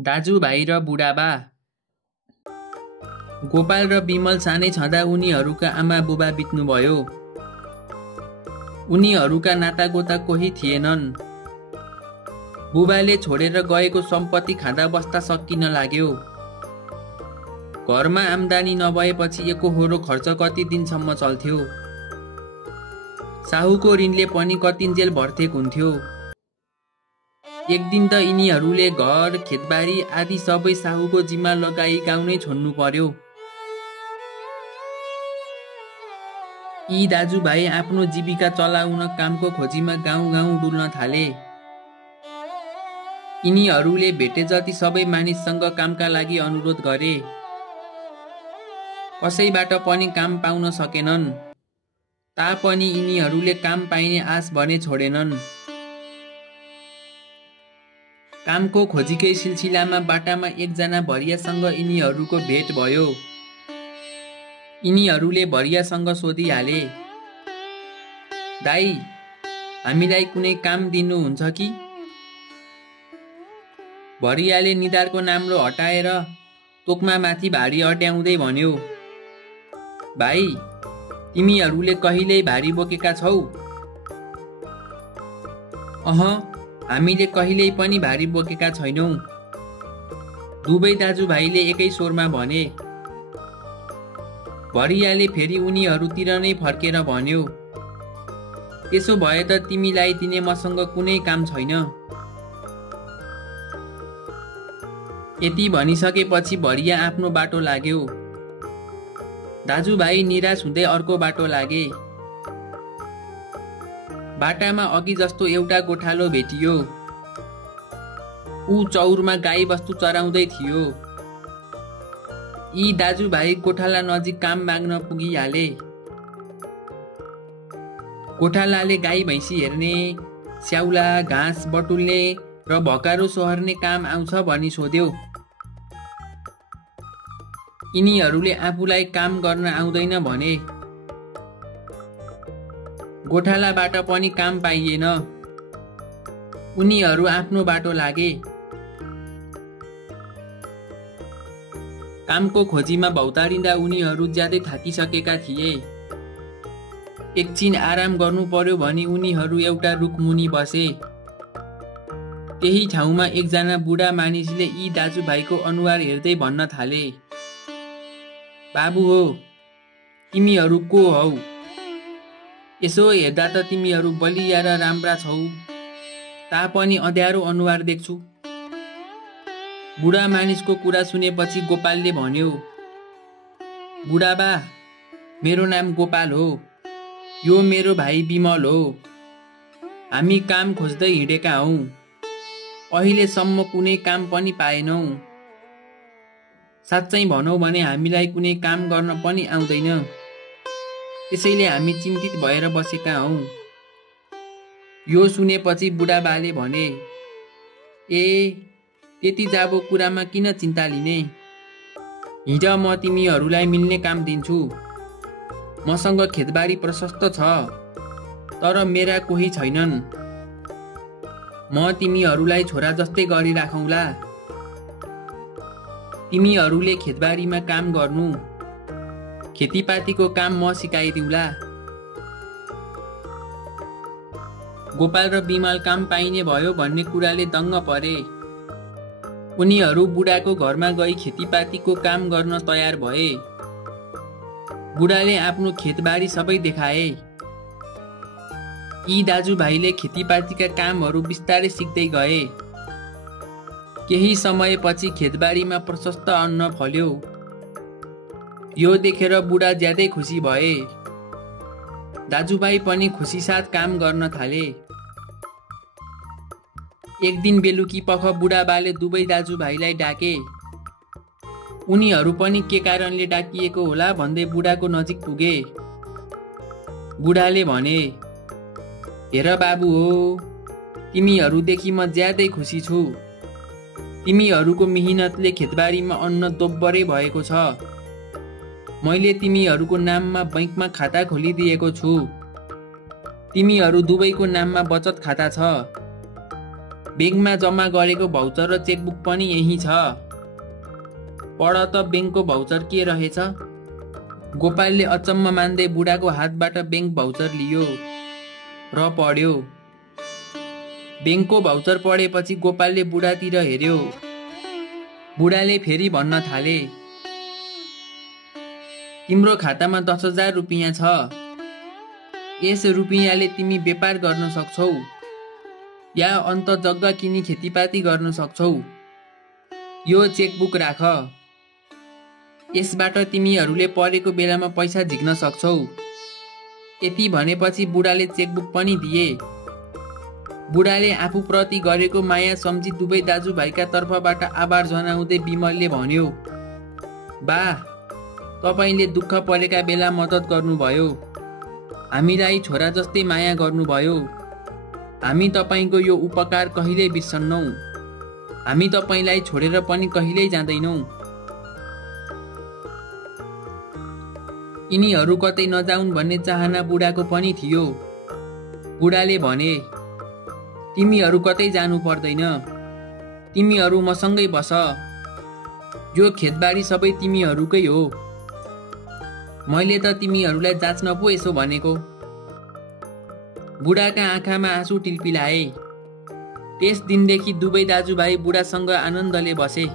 दाजुभाइ र बुढाबा। गोपाल र बिमल सानै छँदा उनीहरूका आमा बुबा बित्नुभयो। उनीहरूका नातागोता कोही थिएनन्। बुबाले छोडेर गएको सम्पत्ति खाँदा बस्दा सकिन लाग्यो। घरमा आम्दानी नभएपछि एकोहोरो खर्च कति दिनसम्म चल्थ्यो। साहुको ऋणले पनि कतिन्जेल भर्तेक हुन्थ्यो। एक दिन त यिनीहरूले घर खेतबारी आदि सबै साहुको जिम्मा लगाई गाउँ नै छोड्नु पर्यो। यी दाजुभाइ आफ्नो जीविका चलाउन कामको खोजीमा गाउँ गाउँ डुल्न थाले। यिनीहरूले भेटे जति सबै मानिससँग कामका लागि अनुरोध गरे। कसैबाट पनि काम पाउन सकेनन्। तापनि यिनीहरूले काम पाइने आश भने छोडेनन्। कामको खोजीकै सिलसिलामा बाटामा एकजना भरियासँग यिनीहरूको भेट भयो। यिनीहरूले भरियासँग सोधिहाले, दाई, हामीलाई कुनै काम दिनुहुन्छ कि? भरियाले निधारको नाम्लो हटाएर तोकमा माथि भारी अड्याउँदै भन्यो, भाइ, तिमीहरूले कहिल्यै भारी बोकेका छौ? अह, हामीले कहिल्यै पनि भारी बोकेका छैनौँ। दुवै दाजुभाइले एकै स्वरमा भने। भरियाले फेरि उनीहरूतिर नै फर्केर भन्यो, त्यसो भए त तिमीलाई दिने मसँग कुनै काम छैन। यति भनिसकेपछि भरिया आफ्नो बाटो लाग्यो। दाजुभाइ निराश हुँदै अर्को बाटो लागे। बाटामा अघि जस्तो एउटा गोठालो भेटियो। ऊ चौरमा गाई बस्तु चराउँदै थियो। यी दाजुभाइ गोठाला नजिक काम माग्न पुगिहाले। गोठालाले गाई भैँसी हेर्ने, स्याउला घाँस बटुल्ने र भकारो सोहर्ने काम आउँछ भनी सोध्यो। यिनीहरूले आफूलाई काम गर्न आउँदैन भने। गोठालाबाट पनि काम पाइएन। उनीहरू आफ्नो बाटो लागे। कामको खोजीमा भौतारिँदा उनीहरू ज्यादै थाकिसकेका थिए। एकछिन आराम गर्नु पर्यो भनी उनीहरू एउटा रुखमुनि बसे। त्यही ठाउँमा एकजना बुढा मानिसले यी दाजुभाइको अनुहार हेर्दै भन्न थाले, बाबु हो, तिमीहरू को हौ? यसो हेर्दा त तिमीहरू बलिया र राम्रा छौ, तापनि अँध्यारो अनुहार देख्छु। बुढा मानिसको कुरा सुनेपछि गोपालले भन्यो, बुढाबा, मेरो नाम गोपाल हो। यो मेरो भाइ बिमल हो। हामी काम खोज्दै हिँडेका हौँ। अहिलेसम्म कुनै काम पनि पाएनौँ। साँच्चै भनौँ भने हामीलाई कुनै काम गर्न पनि आउँदैन। त्यसैले हामी चिन्तित भएर बसेका हौँ। यो सुनेपछि बुढाबाले भने, ए, त्यति जाबो कुरामा किन चिन्ता लिने? हिज म तिमीहरूलाई मिल्ने काम दिन्छु। मसँग खेतबारी प्रशस्त छ, तर मेरा कोही छैनन्। म तिमीहरूलाई छोरा जस्तै गरिराखौँला। तिमीहरूले खेतबारीमा काम गर्नु, खेतीपातीको काम म सिकाइदिउँला। गोपाल र बिमल काम पाइने भयो भन्ने कुराले दङ्ग परे। उनीहरू बुढाको घरमा गई खेतीपातीको काम गर्न तयार भए। बुढाले आफ्नो खेतबारी सबै देखाए। यी दाजुभाइले खेतीपातीका कामहरू बिस्तारै सिक्दै गए। केही समयपछि खेतबारीमा प्रशस्त अन्न फल्यो। यो देखेर बुढा ज्यादै खुसी भए। दाजुभाइ पनि खुसीसाथ काम गर्न थाले। एक दिन बेलुकी पख बुढाबाले दुवै दाजुभाइलाई डाके। उनीहरू पनि के कारणले डाकिएको होला भन्दै बुढाको नजिक पुगे। बुढाले भने, हेर बाबु हो, तिमीहरूदेखि म ज्यादै खुसी छु। तिमीहरूको मिहिनेतले खेतबारीमा अन्न दोब्बरै भएको छ। मैले तिमीहरूको नाममा बैंकमा खाता खोलिदिएको छु। तिमीहरू दुवैको नाममा बचत खाता छ। ब्याङ्कमा जम्मा गरेको भाउचर र चेकबुक पनि यही छ। पढ त ब्याङ्कको भाउचर के रहेछ। गोपालले अचम्म मान्दै बुढाको हातबाट ब्याङ्क भाउचर लियो र पढ्यो। ब्याङ्कको भाउचर पढेपछि गोपालले बुढातिर हेर्यो। बुढाले फेरि भन्न थाले, तिम्रो खातामा 10,000 रुपियाँ छ। यस रुपियाँले तिमी व्यापार गर्न सक्छौ या अन्त जग्गा किनी खेतीपाती गर्न सक्छौ। यो चेकबुक राख। यसबाट तिमीहरूले परेको बेलामा पैसा झिक्न सक्छौ। यति भनेपछि बुढाले चेकबुक पनि दिए। बुढाले आफूप्रति गरेको माया सम्झी दुवै दाजुभाइका तर्फबाट आभार जनाउँदै विमलले भन्यो, बा, तपाईले दुःख परेका बेला मद्दत गर्नुभयो। हामीलाई छोरा जस्तै माया गर्नुभयो। हामी तपाईको यो उपकार कहिल्यै बिर्सन्नौ। हामी तपाईलाई छोडेर पनि कहिल्यै जाँदैनौ। यिनीहरू कतै नजाउन् भन्ने चाहना बुढाको पनि थियो। बुढाले भने, तिमीहरू कतै जानु पर्दैन। तिमीहरू मसँगै बस। यो खेतबारी सबै तिमीहरूकै हो। मैले त तिमीहरूलाई जाँच्न पो यसो भनेको। बुढाका आँखामा आँसु टिल्पिलाए। त्यस दिनदेखि दुवै दाजुभाइ बुढासँग आनन्दले बसे।